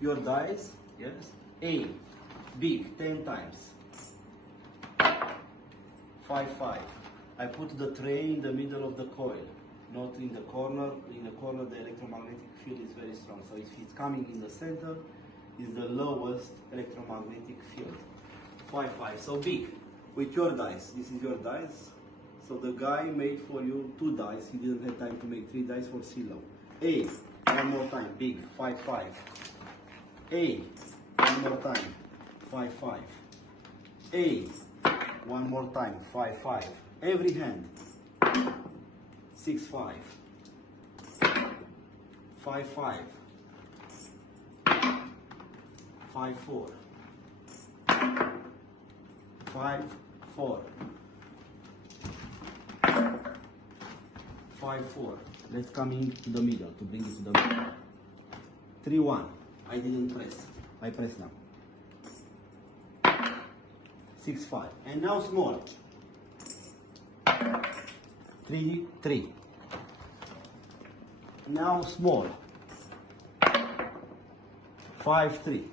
your dice, yes, A, big, 10 times, 5, 5. I put the tray in the middle of the coil, not in the corner. In the corner, the electromagnetic field is very strong. So if it's coming in the center, is the lowest electromagnetic field. 5, 5. So big. With your dice, this is your dice. So the guy made for you 2 dice. He didn't have time to make 3 dice for Cee Lo. A, one more time, big, 5, 5. A, one more time, 5, 5. A, one more time, 5, 5. Every hand, 6, 5. 5, 5. 5, 4. 5, 4. 5, 4. Let's come into the middle to bring it to the middle. 3, 1. I didn't press. I press now. 6, 5. And now small. 3, 3. Now small. 5, 3.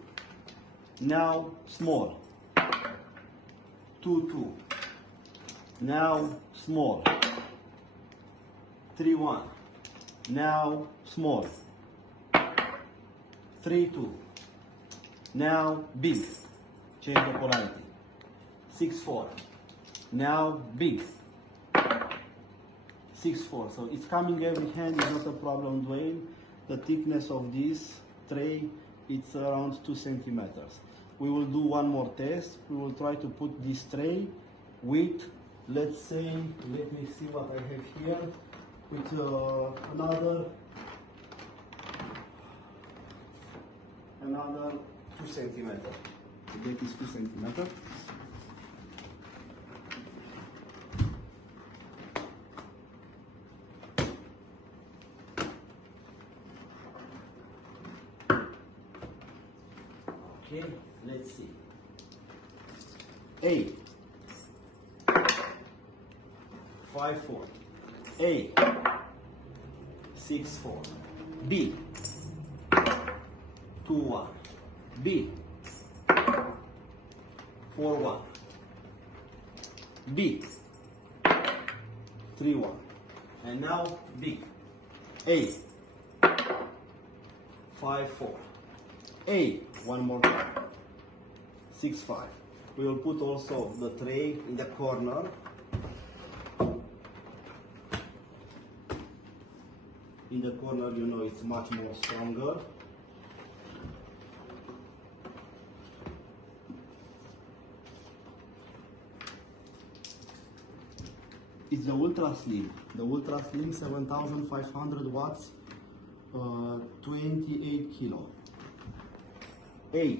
Now small. 2, 2. Now small. 3, 1. Now small. 3, 2. Now big. Change the polarity. 6, 4. Now big. 6, 4. So it's coming every hand, is not a problem, Dwayne. The thickness of this tray, it's around 2 centimeters. We will do one more test. We will try to put this tray with, let's say, let me see what I have here, with another 2 centimeters. That is 2 centimeters. Okay, let's see. A, 5, 4. A, 6, 4. B, 2, 1. B, 4, 1. B, 3, 1. And now big. A, 5, 4. A, one more time. 6, 5. We will put also the tray in the corner. In the corner, you know, it's much more stronger. It's the Ultra Slim. The Ultra Slim 7500 watts, 28 kilo. A,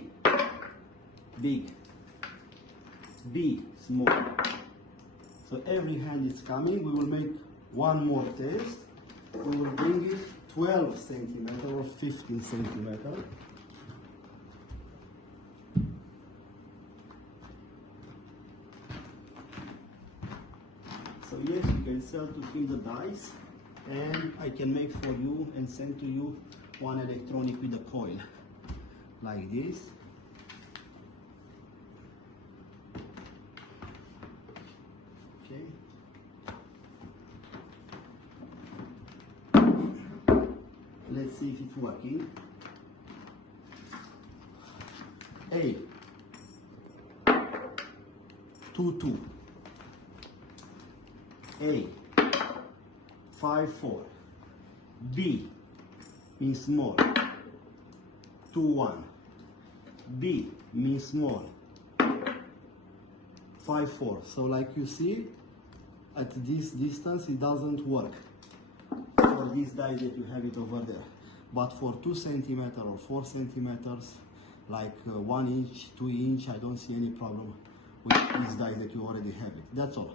big. B, small. So every hand is coming. We will make one more test. We will bring it 12 centimeters or 15 centimeters. So yes, you can sell to him the dice, and I can make for you and send to you one electronic with a coil, like this. Okay. Let's see if it's working. A, 2, 2. A, 5, 4. B means small. 2, 1. B means small. 5, 4. So like you see, at this distance it doesn't work for this die that you have it over there. But for 2 centimeters or 4 centimeters, like 1 inch, 2 inch, I don't see any problem with this die that you already have it. That's all.